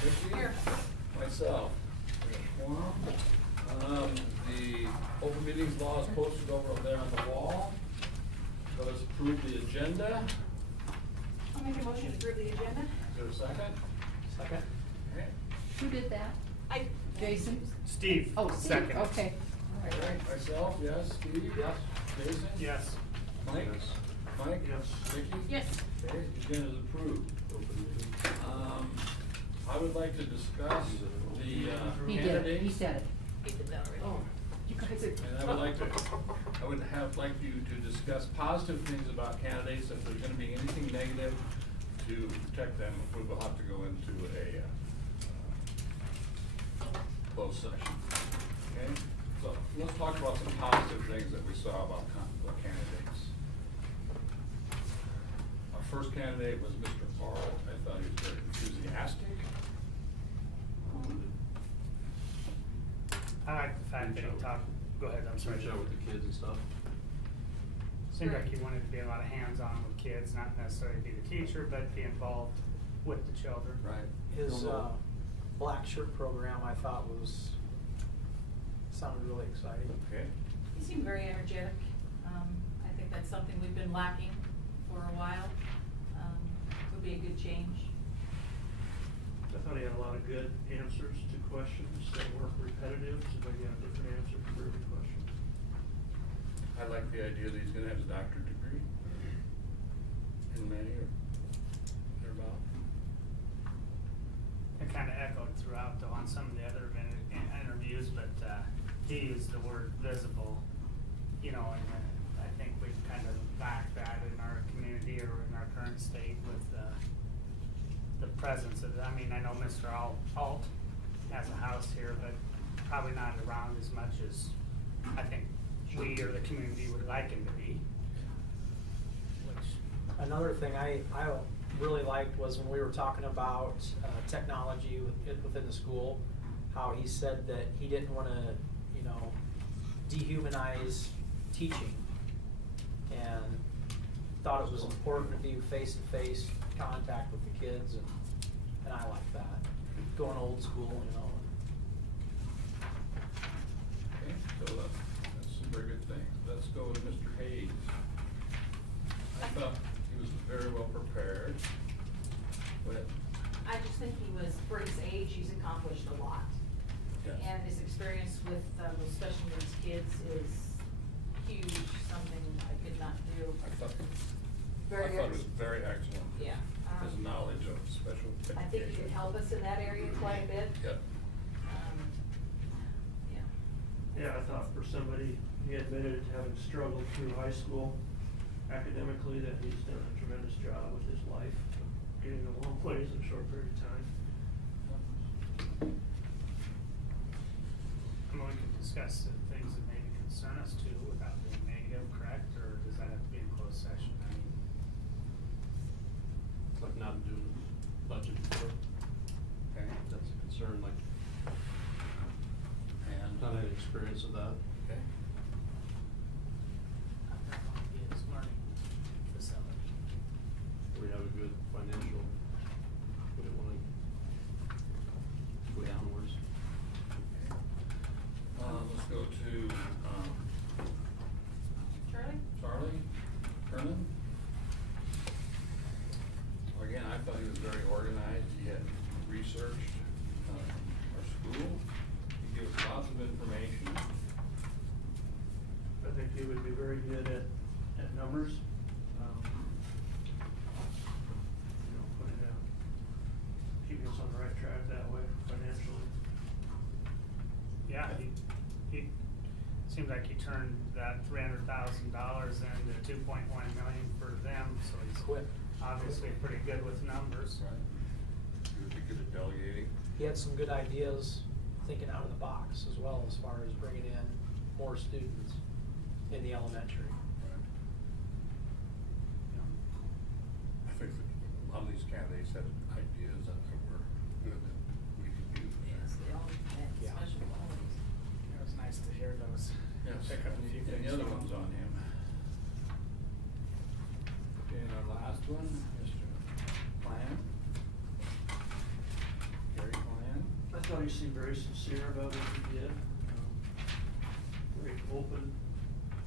Vicky? Here. Myself. We have quorum. The open meetings law is posted over there on the wall. Let us approve the agenda. I'll make a motion to approve the agenda. Is there a second? Second? Okay. Who did that? Jason? Steve. Oh, Steve, Second. okay. All right, myself, yes. Steve? Yes. Jason? Yes. Mike? Yes. Mike? Yes. Vicky? Yes. Okay, the agenda is approved. I would like to discuss the He did, he candidates. said it. He did that already. Oh, you guys are. And I would like you to discuss positive things about candidates. If there's gonna be anything negative, to protect them, we will have to go into a, closed session. Okay? So, let's talk about some positive things that we saw about candidates. Our first candidate was Mr. Arlt. I thought he was very enthusiastic. I like the fact that he talked, go ahead, I'm sorry. Reach out with the kids and stuff. Seemed like he wanted to be a lot of hands-on with kids, not necessarily be the teacher, but be involved with the children. Right. His black shirt program, I thought sounded really exciting. Okay. He seemed very energetic. I think that's something we've been lacking for a while. Would be a good change. I thought he had a lot of good answers to questions that weren't repetitive, so he had a different answer for every question. I like the idea that he's gonna have his doctorate degree in May or thereabout. It kind of echoed throughout though on some of the other interviews, but he used the word visible, you know, and I think we've kind of lacked that in our community or in our current state with the presence of, I mean, I know Mr. Alt has a house here, but probably not around as much as I think we or the community would like him to be. Which, Another thing I really liked was when we were talking about technology within the school, how he said that he didn't want to, dehumanize teaching, and thought it was important to be face-to-face contact with the kids, and I like that. Going old school, Okay, so that's some very good things. Let's go to Mr. Hayes. I thought he was very well prepared. Go ahead. I just think he was, for his age, he's accomplished a lot. Yes. And his experience with special needs kids is huge, something I could not do. I thought Very it was very excellent. Yeah. His knowledge of special education. I think he could help us in that area quite a bit. Yep. Yeah. Yeah, I thought for somebody, he admitted to having struggled through high school academically, that he's done a tremendous job with his life, getting a long ways in a short period of time. I mean, we can discuss the things that maybe concern us too without being negative, correct? Or does that have to be in closed session? I mean, It's like not doing budget before, Okay. that's a concern, like, And, not had experience of that. okay. his learning facility. We have a good financial, we don't wanna go downwards. Let's go to, Charlie? Charlie Kernan. Again, I thought he was very organized. He had researched, our school. He gave us lots of information. I think he would be very good at numbers. Putting down, keeping us on the right track that way financially. Yeah, he seems like he turned that $300,000 into $2.1 million for them, so he's Quick. obviously pretty good with numbers. Right. He would be good at delegating. He had some good ideas, thinking out of the box as well, as far as bringing in more students in the elementary. Right. Yeah. I think that a lot of these candidates had ideas that were good that we could use. Yes, they all had Yeah. special qualities. It was nice to hear those. Yes. Pick up a few things. Any other from ones him. on him? Okay, and our last one, Mr. Plan. Gary sincere about what he did, very open,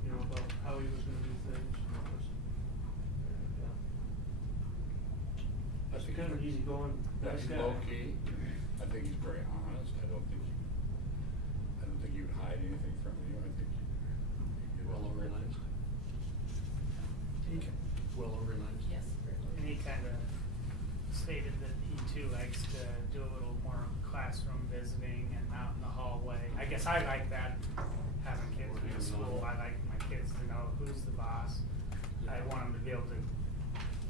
you know, about how he was gonna do things. That's kind of an easygoing, nice He's guy. low key. I think he's very honest. I don't think he would hide anything from you. I think he Well organized. Well organized. Yes. And he kinda stated that he too likes to do a little more classroom visiting and out in the hallway. I guess I like that, having kids in the school, I like my kids to know who's the boss. I want them to be able to,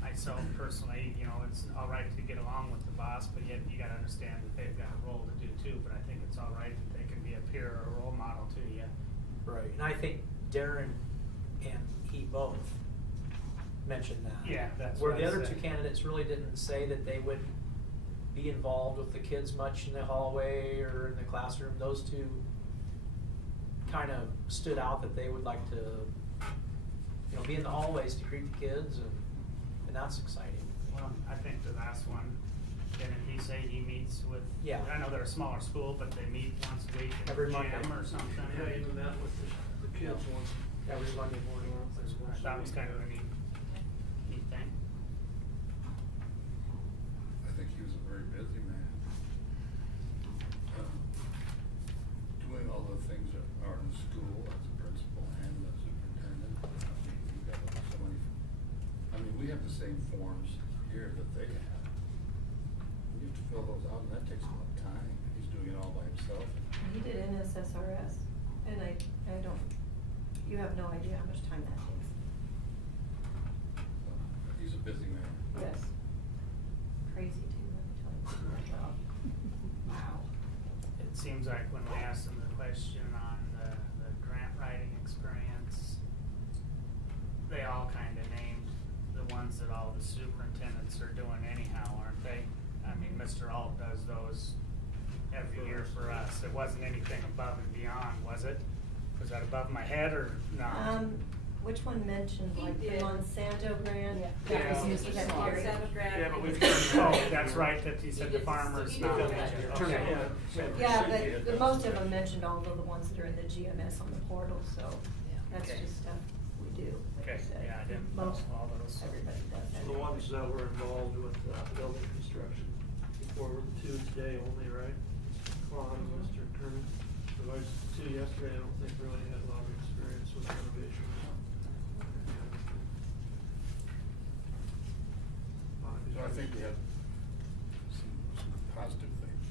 myself personally, you know, it's all right to get along with the boss, but yet you gotta understand that they've got a role to do too, but I think it's all right that they can be a peer or a role model to you. Right, and I think Darren and he both mentioned that. Yeah, that's Where what the I other said. two candidates really didn't say that they would be involved with the kids much in the hallway or in the classroom. Those two kind of stood out that they would like to, you know, be in the hallways to greet the kids, and that's exciting. Well, I think the last one, didn't he say he meets with? Yeah. I know they're a smaller school, but they meet once a week in Every the Monday. gym or something. Yeah, I even met with the kids once. Every Monday morning. That was kind of a neat thing. I think he was a very busy man. Doing all the things that are in the school as a principal and the superintendent. I mean, we've got so many, we have the same forms here that they have. You have to fill those out, and that takes a lot of time. He's doing it all by himself. He did NSSRS, and I don't, you have no idea how much time that takes. He's a busy man. Yes. Crazy too, let me tell you, for my job. Wow. It seems like when we asked them the question on the grant writing experience, they all kind of named the ones that all the superintendents are doing anyhow, aren't they? I mean, Mr. Alt does those every year for us. It wasn't anything above and beyond, was it? Was that above my head or not? Which one mentioned He like the did. Monsanto grant? Yeah. That was Yeah. Mr. Monsanto Gary. grant. Yeah, but we've, He oh, that's right, that he said the did- farmers he not. did that. Okay. Yeah, but the most of them mentioned all of the ones that are in the GMS on the portal, so that's Okay. just stuff we do, like I Okay, said. yeah, I didn't know Most, all those. everybody does that. The ones that were involved with building construction before were the two today only, right? Quan and Mr. Kerman. The ones two yesterday, I don't think really had a lot of experience with renovation. So I think we have some positive things.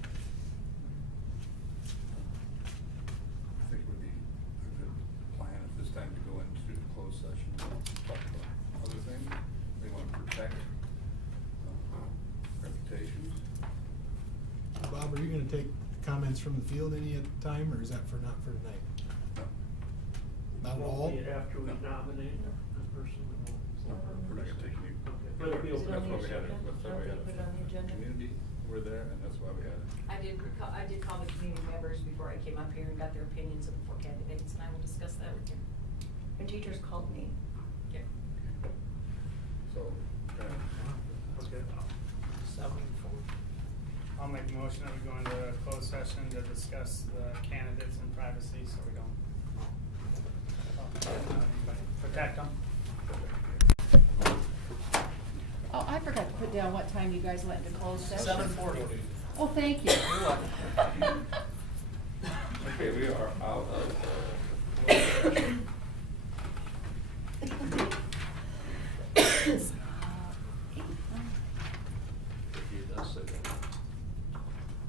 I think it would be a good plan at this time to go into the closed session, and talk about other things. We want to protect reputations. Bob, are you gonna take comments from the field any time, or is that not for tonight? No, Not at Won't all? be after we No. nominate a person, we won't. we're not gonna take any. Okay, but it'll be Is it That's on why the we had it, agenda? that's why we had Put it on the agenda? Community, we're there, and that's why we had it. I did call the community members before I came up here and got their opinions of the 4 candidates, and I will discuss that with you. And teachers called me. Okay. So, Okay. 7:40. I'll make a motion that we go into a closed session to discuss the candidates in privacy, so we don't protect them. Oh, I forgot to put down what time you guys went into closed session. 7:40. Oh, thank you. You're welcome. okay, we are out of. If he does say that,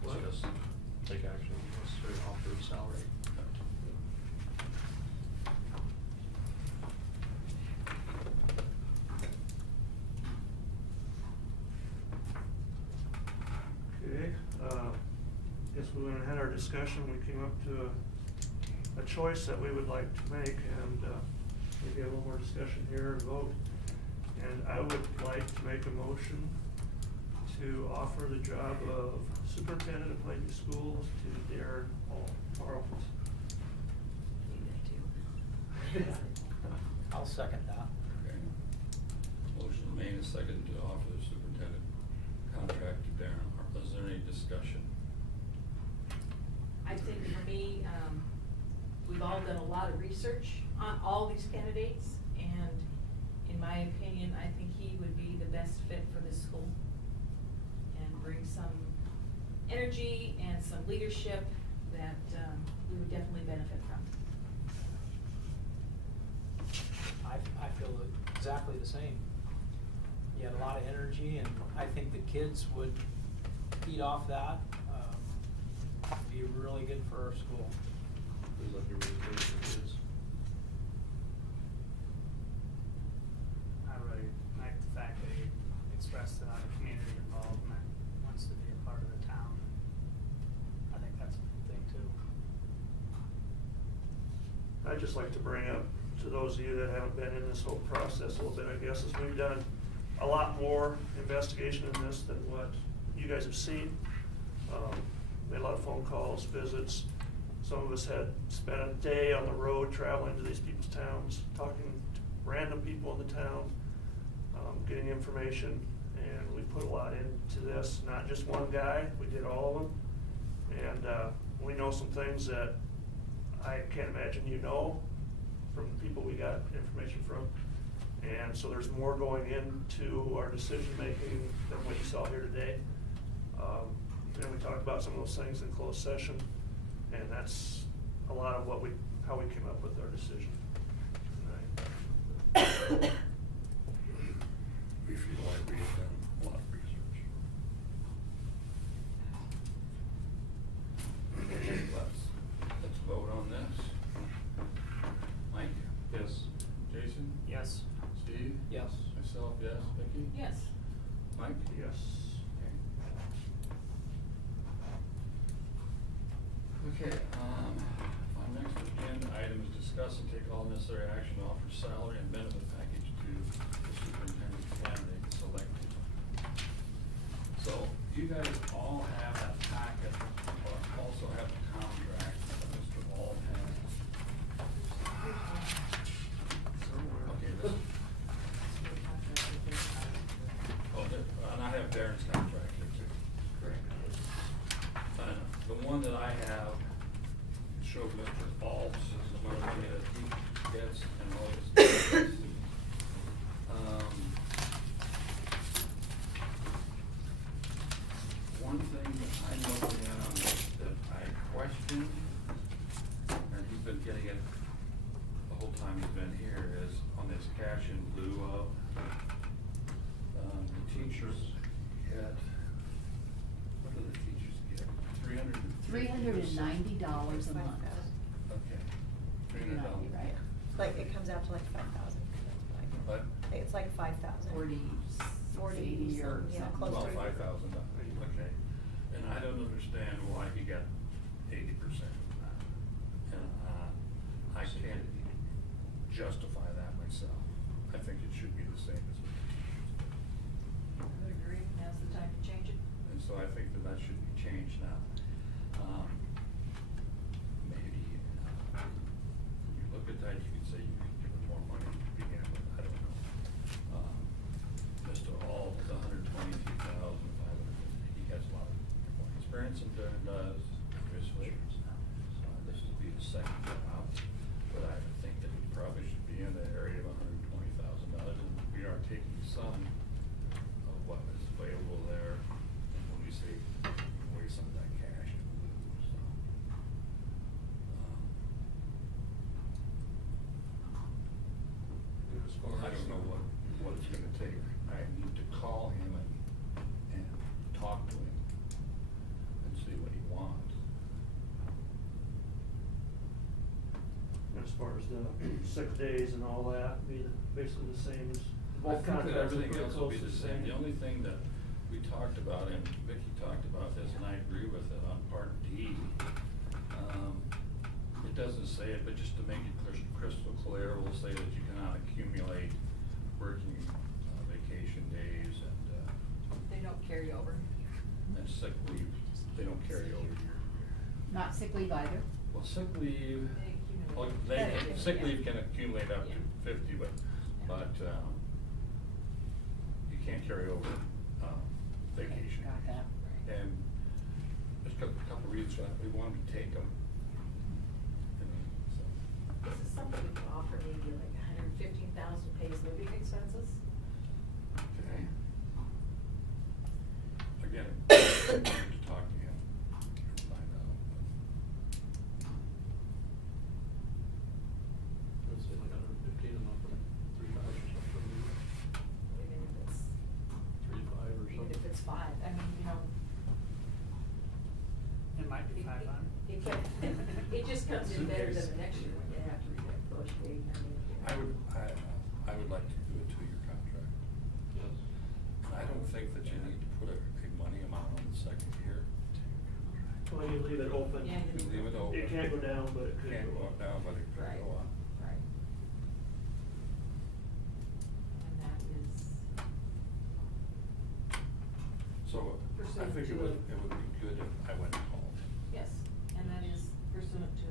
discuss, take action, necessary offer of salary. Okay, guess we went and had our discussion, we came up to a choice that we would like to make, and, maybe a little more discussion here and vote. And I would like to make a motion to offer the job of superintendent of Plainview Schools to Darren Carlton. I'll second that. Okay. Motion made and seconded to offer the superintendent contract to Darren. Is there any discussion? I think me, we've all done a lot of research on all these candidates, and in my opinion, I think he would be the best fit for this school and bring some energy and some leadership that we would definitely benefit from. I feel exactly the same. You had a lot of energy, and I think the kids would feed off that. Be really good for our school. Feels like a really great for kids. I really like the fact that he expressed a lot of community involvement, wants to be a part of the town. I think that's a good thing too. I'd just like to bring up to those of you that haven't been in this whole process a little bit, I guess, is we've done a lot more investigation in this than what you guys have seen. Made a lot of phone calls, visits. Some of us had spent a day on the road traveling to these people's towns, talking to random people in the town, getting information, and we put a lot into this, not just one guy, we did all of them. And we know some things that I can't imagine you know from the people we got information from. And so there's more going into our decision-making than what you saw here today. And we talked about some of those things in closed session, and that's a lot of how we came up with our decision tonight. We feel like we have done a lot of research. Let's vote on this. Mike? Yes. Jason? Yes. Steve? Yes. Myself, yes. Vicki? Yes. Mike? Yes. Okay, our next agenda item is discuss and take all necessary action to offer salary and benefit package to the superintendent candidate selected. So you guys all have that packet, but also have the contract that Mr. Ball has. Okay, this. And I have Darren's contract here too. Correct. The one that I have showed Mr. Baltz is the money that he gets and all his. One thing that I looked at on this that I questioned, and he's been getting it the whole time he's been here, is on this cash in lieu of, the teachers get, what do the teachers get? $390 a month. Okay. You're not $300. Right, like, it comes out to like 5,000. What? It's like 5,000. 40, 80 or Yeah, something. close About to it. $5,000, okay. And I don't understand why he got 80% of that. And, I can't justify that myself. I think it should be the same as what the teachers do. I would agree, now's the time to change it. And so I think that should be changed now. Maybe, you look at that, you could say you could give him more money to begin with, I don't know. Mr. Alt is $122,500. He has a lot of more experience than Darren does, obviously. This will be the second job, but I think that we probably should be in the area of $120,000, and we are taking some of what is available there when we say away some of that cash in lieu, so. I don't know what it's gonna take. I need to call him and talk to him and see what he wants. As far as the sick days and all that, be basically the same as I both think that contracts are everything pretty else will close be to the same. The only thing that we talked about, and Vicki talked about this, and I agree with it, on part D, it doesn't say it, but just to make it crystal clear, we'll say that you cannot accumulate working vacation days and They don't carry over. sick leave. They don't carry over year to year. Not sick leave either. Well, sick leave, They accumulate. well, Yeah. sick leave can accumulate up to Yeah. 50, but you can't carry over vacation. Got that. And there's a couple reasons why we wanted to take them. to talk to him, find out. Let's say like 115 and nothing, 3 5 or something. Even if it's, 3 to 5 or even something. if it's 5, I mean, you know. It might be 500. It just comes in better than the next year when you have to renegotiate, I mean. I would like to do a 2-year contract. Yes. I don't think that you need to put a money amount on the second year. Well, you leave it open. Yeah, You leave it open. It can't go down, but it could Can't go go up. down, but it could Right, go up. right. And that is, So I think it would be good if I went home. yes, and that is pursuant to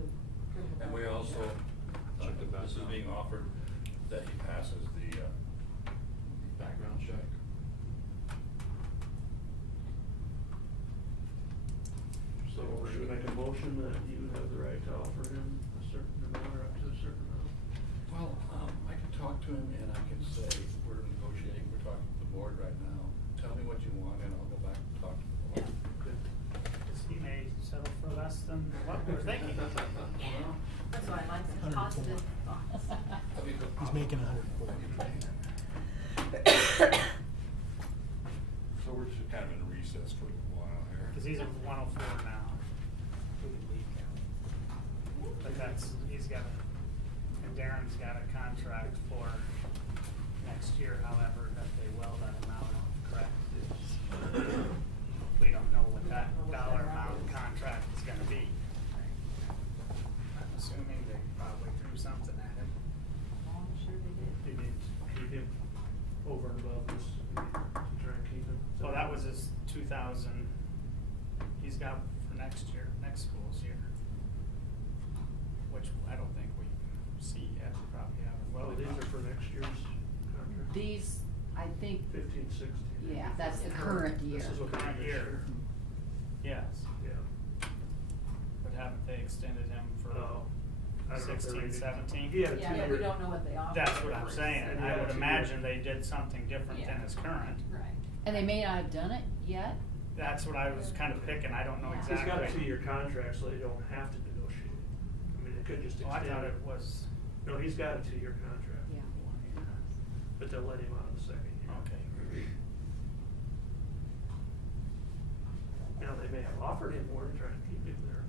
criminal. And we background also, Check the this is background. being offered that he passes the Background check. So should we make a motion that you have the right to offer him a certain amount or up to a certain amount? Well, I can talk to him and I can say, we're negotiating, we're talking to the board right now. Tell me what you want and I'll go back and talk to the board. Okay. Because he may settle for less than what we're thinking. Well, That's why I like the 104. positive thoughts. that'd be good. He's making 104. So we're just kind of in recess for a while here. Because he's at 104 now. But he's got, and Darren's got a contract for next year, however, that they will let him out of, correct? We don't know what that dollar amount contract is gonna be. I'm assuming they probably threw something at him. I'm sure they did. You need to keep him over and above this, to try and keep him. So that was his 2,000 he's got for next year, next school's year. Which I don't think we see yet, we probably haven't. Well, these are for next year's contract. These, I think, 15, 16. yeah, that's the current year. This is what Current this year. Yes, Yeah. but haven't they extended him for Oh, I don't know if they're 16, ready. 17? He had a Yeah, two-year. but we don't know what they offer. That's what I'm saying, And he I had would a 2-year. imagine they did something different than Yeah. his current. Right. And they may not have done it yet. That's what I was kind of picking, I don't know Yeah. He's got a exactly. 2-year contract, so they don't have to negotiate. I mean, they could just Oh, I extend thought it. it was, No, he's got a 2-year contract. Yeah. But they'll let him out of the second year. okay. Now, they may have offered him more to try and keep him there.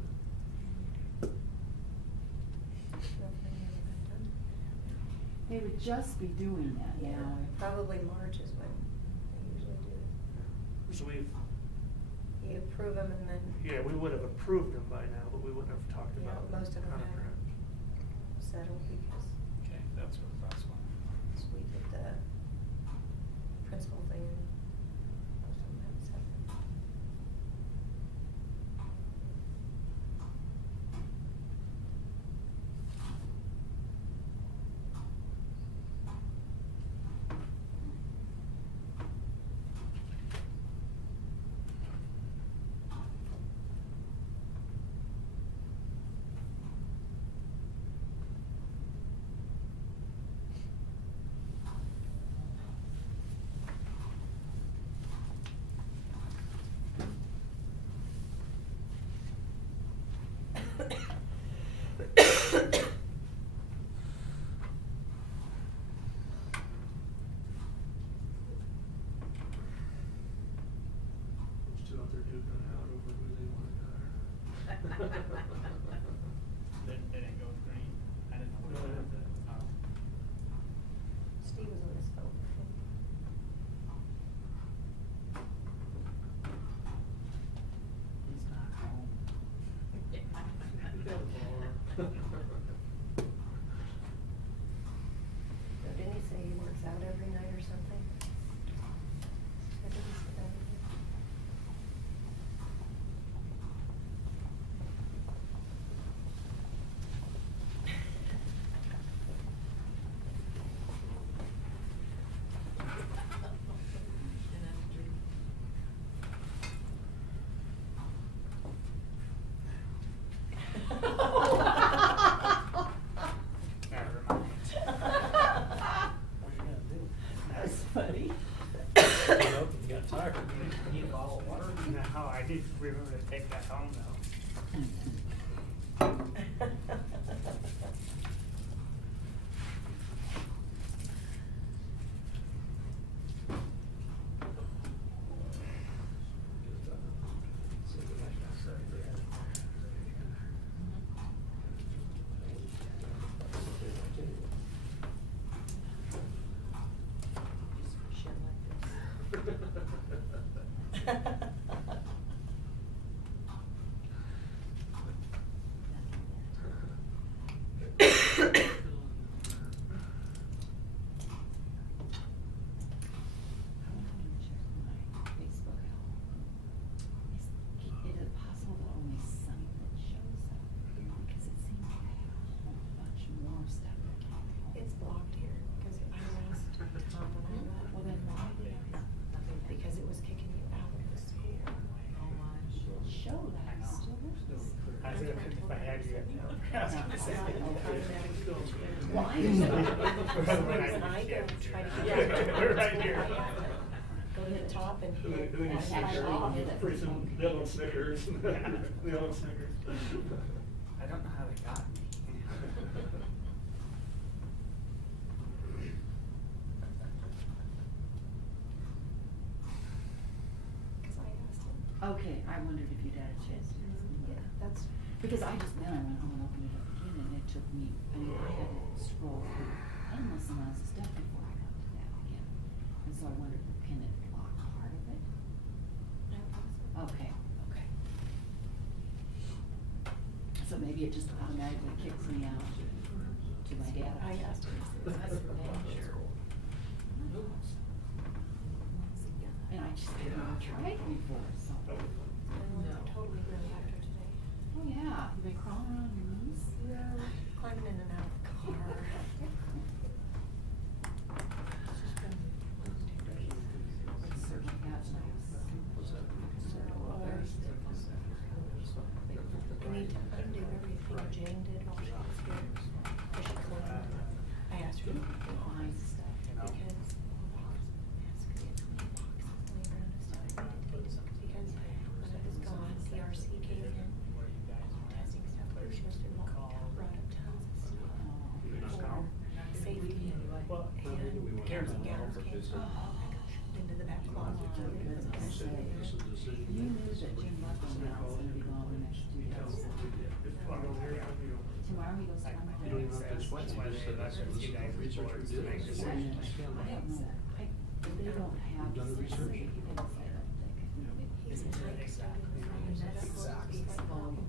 They would just be doing that Yeah, now. probably March is when they usually do it. So we've, You approve them and then. yeah, we would have approved him by now, but we wouldn't have talked Yeah, about most of them contract. have settled because Okay, that's what, we did the principal thing and most of them have settled. I need to remember to take that home though. Just for shit like Facebook. Is it possible that only some of it shows up? Because it seems like I have a whole bunch more stuff that can't be home. It's blocked here, cause I asked Tom when I left. Well, then why did I Because it was kicking you out of the school. show that I I'm know. still with this? I was gonna, if I had you, I was gonna say. Well, I When understand. I go try to. Yeah, we're right here. I have to Go to the top and Who hit. needs that Snickers? off. Pretty soon, they'll want Snickers, they'll want Snickers. I don't know how they got me. Cause I asked him. Okay, I wondered if you'd had a chance to listen to Yeah, it. that's. Because I just, then I went home and opened it up again, and it took me, I mean, I had to scroll through endless amounts of stuff before I got to that again. And so I wondered, can it block part of it? Okay, okay. So maybe it just automatically kicks me out to my data. I asked him. That's for damn sure. And I just had never tried before, so. And I totally ran back there today. Oh, yeah, you've been crawling around your knees? Yeah, climbing in and out of the car. It certainly has nice. We need to undo everything Jane did while she was here. Cause she cleaned. I asked her to Nice stuff. You know? because yes, 'cause we had so many boxes laying around and stuff. I need to take some because when I was gone, PRC came in, Where you guys went. testing stuff. She must have brought up tons of stuff No? for safety and Well, cares and gowns came into the back closet. You knew that Jim Buckland now is gonna be gone the next 2 days. Tomorrow he goes to my You don't even have to sweat, you just said that's what You guys research we did. make I decisions. don't know, they don't have. You've done the research? specific things, I don't think. He's in high school.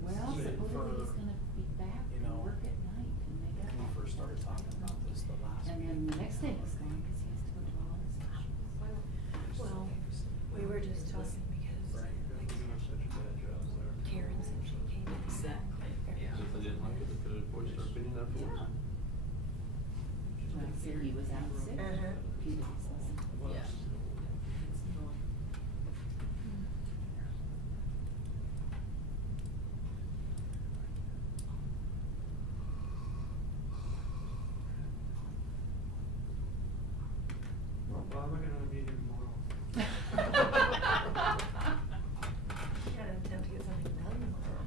Well, supposedly he's gonna be back You and know, work at night and make up. When we first started talking about this, the last. And then the next day he's gone because he has to go to all his hours. Well, we were just talking because like Karen said she came in. Exactly, yeah. If they didn't like it, they could have voiced their opinion afterwards. When I said he was out sick, he didn't listen. Yeah. It's not. Well, Bob, I'm gonna be here tomorrow. You gotta attempt to get something done tomorrow.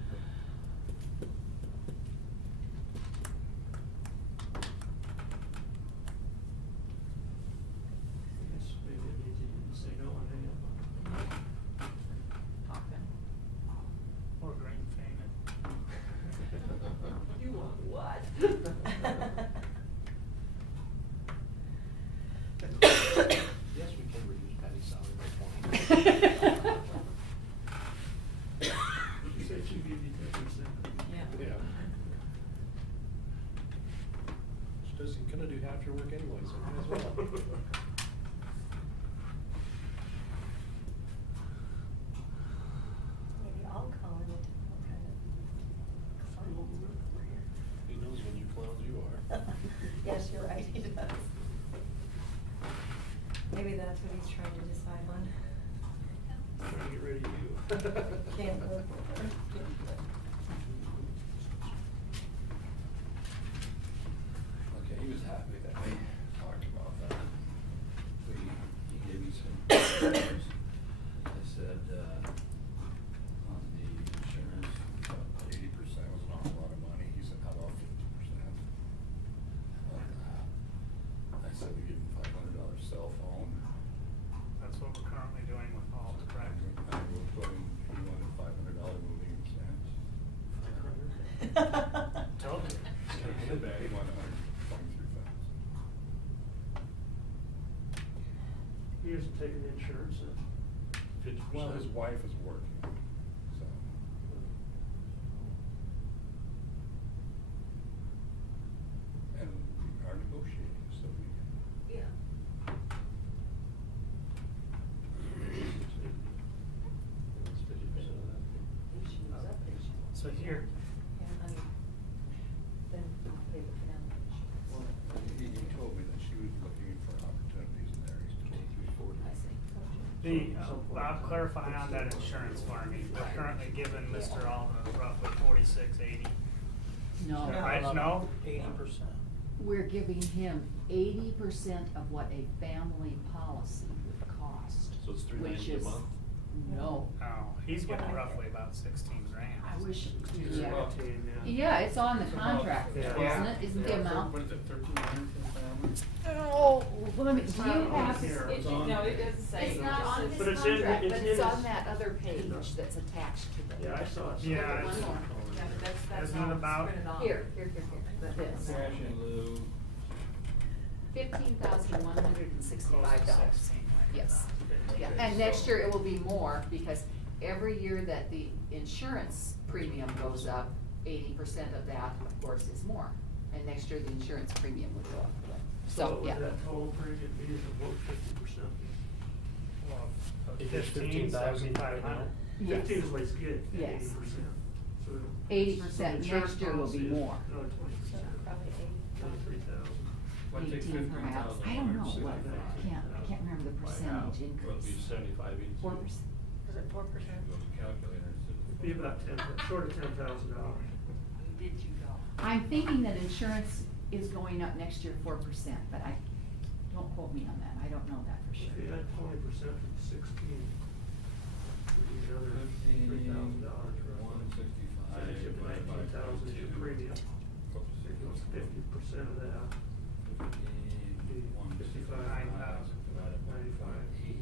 Yes, maybe it means you didn't say no and hang up on it. Talking. Or green famine. You want what? Yes, we can reduce Patty's salary by 20. You said you give me 10%. Yeah. Yeah. She does, you're gonna do half your work anyway, so might as well. Maybe I'll call him and tell him what kind of clowns we're here. He knows when you clowns you are. Yes, you're right, he does. Maybe that's what he's trying to decide on. Trying to get rid of you. Can't live with her. Okay, he was happy that we talked about that. He gave me some numbers. I said, He isn't taking the insurance then? 50%. Well, his wife is working, so. And we are negotiating, so we. Yeah. It's 50% of that. If she moves up, then she won't. So here, Yeah, I mean, then I'll pay the family insurance. Well, he told me that she was looking for opportunities in there. He's told me. I see. Bob, clarify on that insurance for me. We're currently giving Mr. Alva roughly 4680. No. Right, no? 80%. We're giving him 80% of what a family policy would cost. So it's which $390 a is- month? No. Oh, he's getting roughly about 16 grand. I wish, It's yeah. about 18, yeah. Yeah, it's on the It's about- contract, Yeah. isn't it? Isn't the amount? What is it, 1,300 for the family? Oh, let me, do It's you not on have? here. It's on- No, it doesn't say. It's not on But his it's in- contract, it's but in it's on his- that other page that's attached to the. Yeah, I saw it. Yeah, One it's- more. Yeah, but that's Isn't how it it's about- printed on. Here, this. Cash in lieu. $15,165. 16 like Yes. that. Yeah, Okay, and next so- year it will be more, because every year that the insurance premium goes up, 80% of that, of course, is more. And next year the insurance premium would go up. So, what yeah. would that total premium be if it was 50%? Well, If it's 15, 7,500. Yes. 15 is what he's getting, Yes. 80%. So 80% so the next year will be insurance more. policy is Another 20%. Probably 23,000. Well, take 18 perhaps, I don't know what, I can't remember the percentage Well, it'd be increase. 75 each. 4%. Was it 4%? Go to calculator. It'd be about 10, short of $10,000. Did you go? I'm thinking that insurance is going up next year 4%, but don't quote me on that, I don't know that for sure. If you add 20% to the 16, it'd be another $3,000 roughly. 165. So you get divided by 19,000 is your 2. premium. Oops. So it goes 50% of that. 55,000 divided by 8.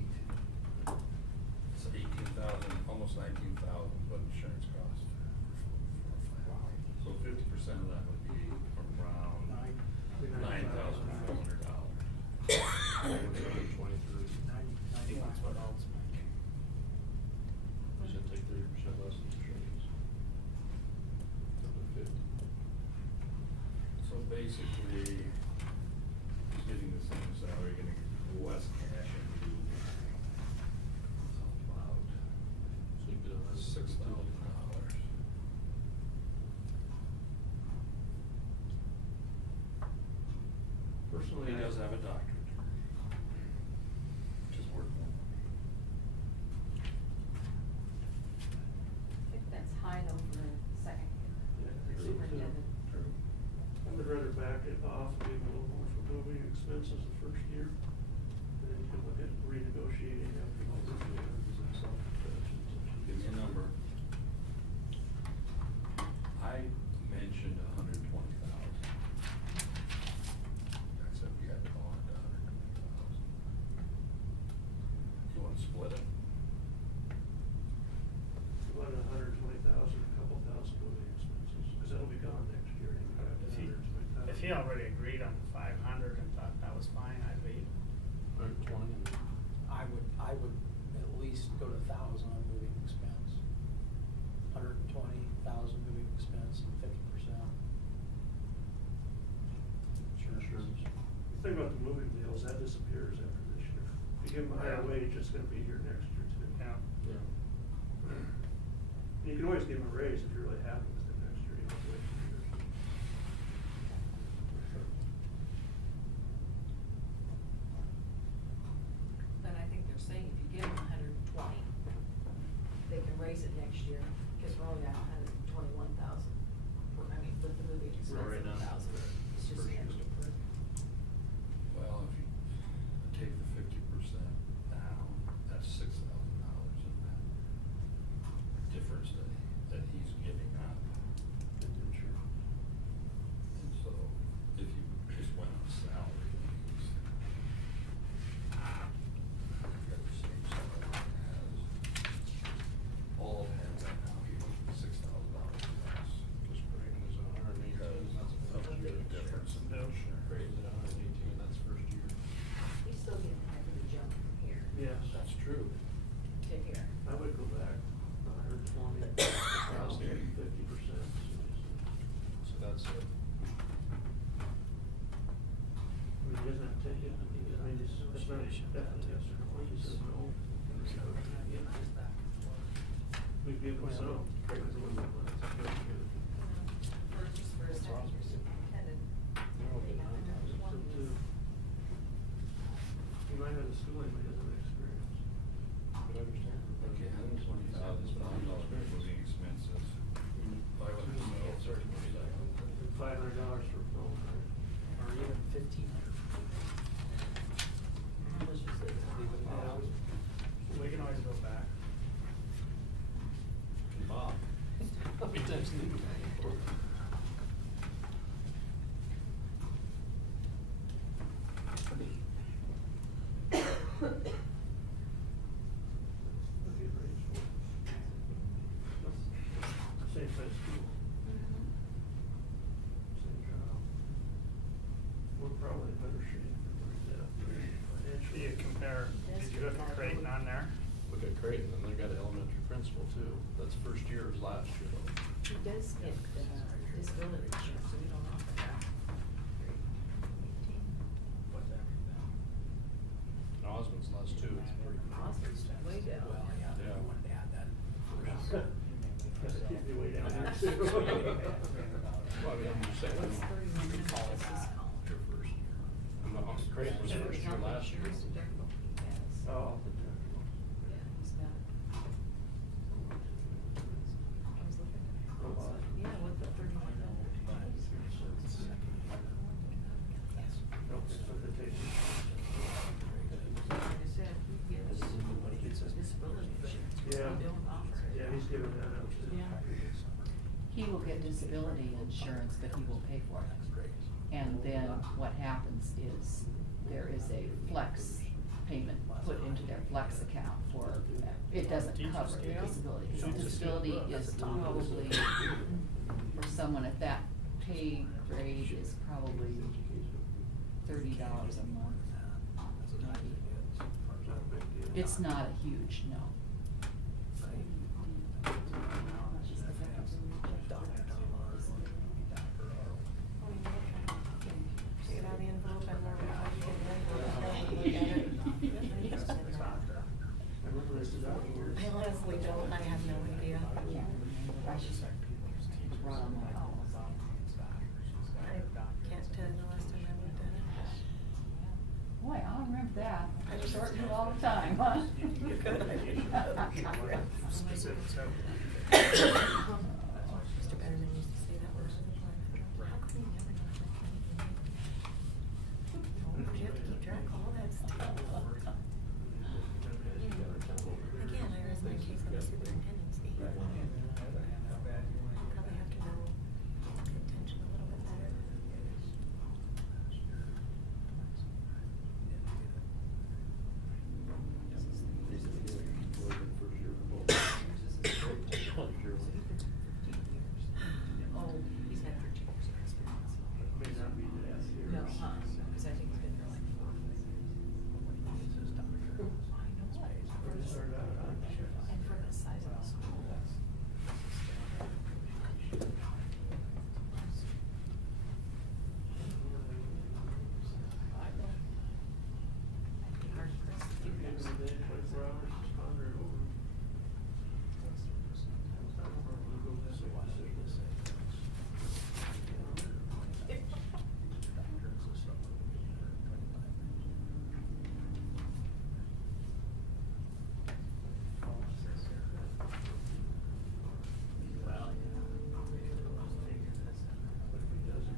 It's 18,000, almost 19,000, what insurance costs for a family. So 50% of that would be around $9,400. 23. 91's what Alva's making. You should take 30% less than insurance. Up to 50. So basically, he's getting the same salary, gonna get less cash in lieu. About So you could have $6,000. Personally, He does have a doctorate degree, which is worth more money. I think that's high though for a second Yeah, I think so, too. superintendent. True. I would rather back it off and give him a little more for moving expenses the first year. And then you can look at renegotiating after the first year. Give me a number. I mentioned 120,000. I said we had to go on to 120,000. You wanna split it? What, 120,000, a couple thousand moving expenses, because that'll be gone next year. You have to If he already agreed on the 500 and thought that was fine, I'd leave. 120. I would at least go to 1,000 on moving expense. 120,000 moving expense and 50%. Insurance. The thing about the moving deals, that disappears after this year. If you give them a higher wage, it's gonna be here next year too. Yeah. Yeah. You can always give them a raise if you're really happy with them next year, you don't have to wait 2 years. But I think they're saying if you give them 120, they can raise it next year, because we're only at 121,000. I mean, with the moving expense Right of now. 1,000, it's just First an year. extra per. Well, if you take the 50% down, that's $6,000 in that difference that he's giving up. definitely yes, or he says no. We give him some. Just for a second, you're superintendent. Some too. He might have the schooling, but he doesn't have experience. Okay, $120,000 moving expenses. Why would it sell certain $500 for film, Or even 1,500. Let's just leave it at that. We can always go back. Bob. How many times did you for? Same size school, same job. We're probably in better shape than we're at Do financially. you compare, did you look at Creighton on there? Look at Creighton, and they got an elementary principal too. That's first year is last year though. He does get disability insurance, so we don't offer that. What's that? And Osmond's last two. It's pretty. Osmond's way down. Well, yeah, Yeah. I wanted to add that. Gotta keep me way down here too. Well, I mean, I'm just saying, What's 31 you call minutes that this column? your first year. And the Creighton was first year Health last year. insurance deductible he has. Oh, the technical. Yeah, he's got. I was looking at it. Oh, wow. Yeah, with the 31 minutes. Nope, it's what they take. Like I said, he gets disability insurance. Yeah. We don't offer it. Yeah, he's giving that up too. Yeah. He will get disability insurance, but he will pay for it. And then what happens is, there is a flex payment put into their flex account for, it doesn't cover the disability. Because the disability is probably, for someone at that pay grade, is probably $30 a month. It's not a huge, no. Get out the envelope and we're about to get the envelope and look at it. I remember this is out here. I honestly don't, I have no idea. I should run on my own. I can't tell you the last time I looked at it. Boy, I'll remember that. I just- Short you all the time, huh? Specifics of. Mr. Betterman used to say that word. How come you never know that? You have to keep track of all that stuff. Again, I rest my case on the superintendency. Probably have to know the intention a little bit better. Oh, he's had 13 years of experience. May not be that serious. No, because I think he's been there like 4 or 5 years. I know. First started out on shift. And for the size of the school, that's. I'd be hard pressed to do Every that. day, 24 hours, just ponder it over. We'll go this way, this way. But if he doesn't,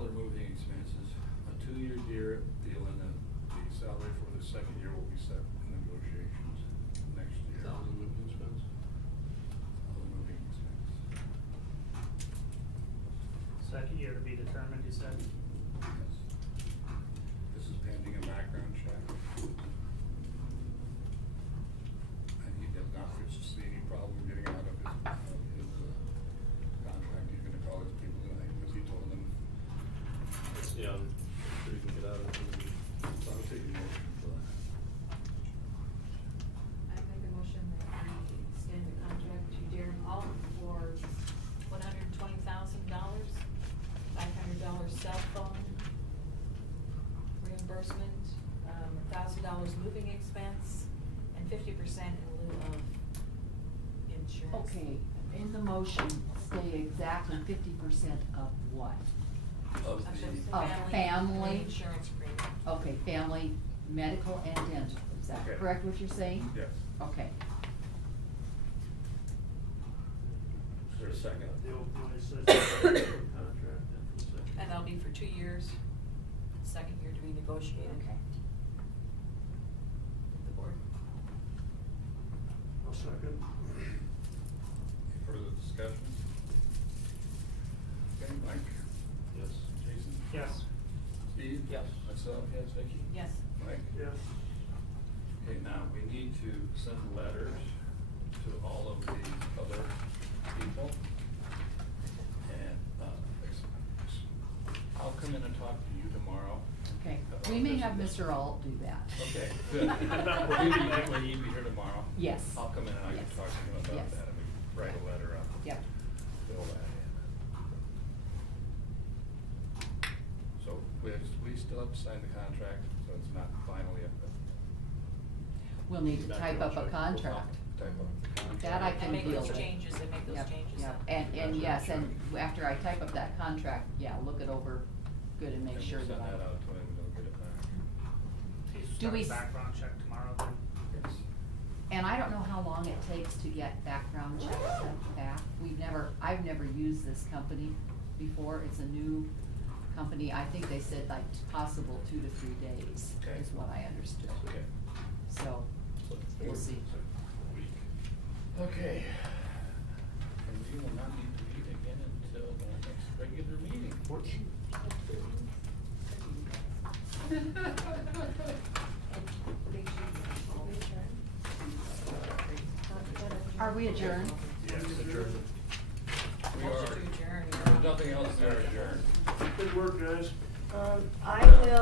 Other moving expenses, a 2-year deal, and the salary for the second year will be set in negotiations next year. Thousand moving expense. Other moving expense. Second year to be determined, you said? Yes. This is pending a background check. And he does not foresee any problem getting out of his contract. He's gonna call his people tonight, because he told them. Yeah, I'm sure you can get out of it. So I'll take a motion for that. I make a motion that we extend the contract to Darren Hall for $120,000, $500 cell phone reimbursement, $1,000 moving expense, and 50% in lieu of insurance. Okay, in the motion, say exactly 50% of what? Of Of the. the Of family. Insurance premium. Okay, family, medical and dental, is that Okay. correct what you're saying? Yes. Okay. Is there a second? The opioid contract then for the second. And that'll be for 2 years, second year to be negotiated. Okay. The board. I'll second. Any further discussion? Okay, Mike? Yes. Jason? Yes. Steve? Yes. Myself, yes, Vicky? Yes. Mike? Yes. Okay, now, we need to send letters to all of these other people. And, I'll come in and talk to you tomorrow. Okay, about we may this have and this. Mr. Alt do that. Okay, good. Will you be here tomorrow? Yes. I'll come in and I can Yes. talk to him about Yes. that, and we can write a letter up. Yep. Fill that in. So, we still have to sign the contract, so it's not finally up. We'll need to type up a contract. Type up the contract. That I can And make deal those with. changes, and make those Yep, changes. yep. And yes, and after I type up that contract, yeah, look it over good and make And sure we'll that send that I. out to him, and he'll get it back. Do we Start s- background check tomorrow then? Yes. And I don't know how long it takes to get background checks sent back. I've never used this company before. It's a new company. I think they said like possible 2 to 3 days Okay. is what I understood. Okay. So, we'll see. Okay. And we will not need to meet again until the next regular meeting. Are we adjourned? Yes, adjourned. We Motion are. to adjourn, There's nothing else there, adjourned. Good work, guys. I will.